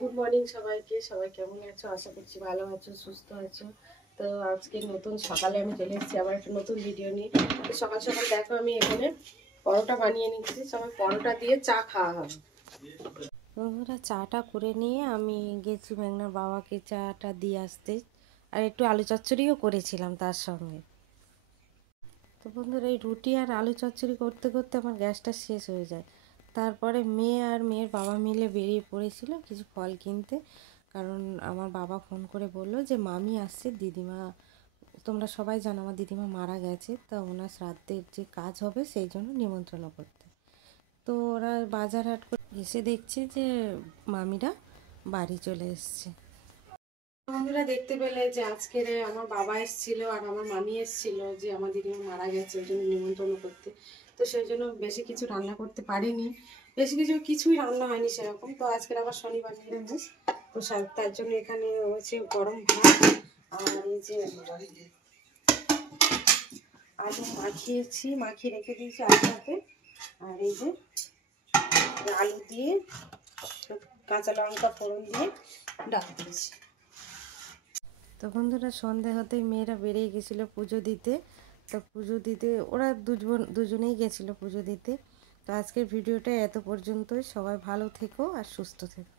Good morning সবাইকে। সবাই কেমন আছো? আশা করছি ভালো আছো, সুস্থ আছো। তো আজকে নতুন সকালে আমি চলে এসেছি আবার একটা নতুন ভিডিও নিয়ে। তো সকাল সকাল দেখো আমি এখানে পরোটা বানিয়ে নিচ্ছি। সবাই পরোটা দিয়ে চা খাওয়া হবে। বন্ধুরা চাটা করে নিয়ে আমি গেছি মেঘনার বাবাকে চাটা দিয়ে আসতে, আর একটু আলু চচ্চড়িও করেছিলাম তার সঙ্গে। তো বন্ধুরা এই রুটি আর আলু চচ্চড়ি করতে করতে আমার গ্যাসটা শেষ হয়ে যায়। তারপরে মেয়ে আর মেয়ের বাবা মিলে বেরিয়ে পড়েছিল কিছু ফল কিনতে, কারণ আমার বাবা ফোন করে বললো যে মামি আসছে, দিদিমা, তোমরা সবাই জানো আমার দিদিমা মারা গেছে, তা ওনার শ্রাদ্ধের যে কাজ হবে সেই জন্য নিমন্ত্রণ করতে। তো ওরা বাজার হাট করে এসে দেখছে যে মামিরা বাড়ি চলে এসছে। বন্ধুরা দেখতে পেলে যে আজকের আমার বাবা এসেছিল আর আমার মামি এসেছিল, যে আমার দিদিমা মারা গেছে ওই জন্য নিমন্ত্রণ করতে। তো সেই জন্য বেশি কিছু রান্না করতে পারিনি, কিছুই রান্না হয়নি সেরকম। তো আজকের আবার শনিবার নিরামিষ, তো তার জন্য এখানে হচ্ছে গরম ভাত আর এই যে আলু মাখিয়ে রেখে দিয়েছি আলুর সাথে, আর এই যে আলু দিয়ে কাঁচা লঙ্কা ফোড়ন দিয়ে ডাল দিয়েছি। তো বন্ধুরা সন্ধে হতেই মেয়েরা বেরিয়ে গেছিলো পুজো দিতে। তো পুজো দিতে ওরা দুজনেই গেছিলো পুজো দিতে। তো আজকের ভিডিওটা এত পর্যন্তই। সবাই ভালো থেকো আর সুস্থ থেকো।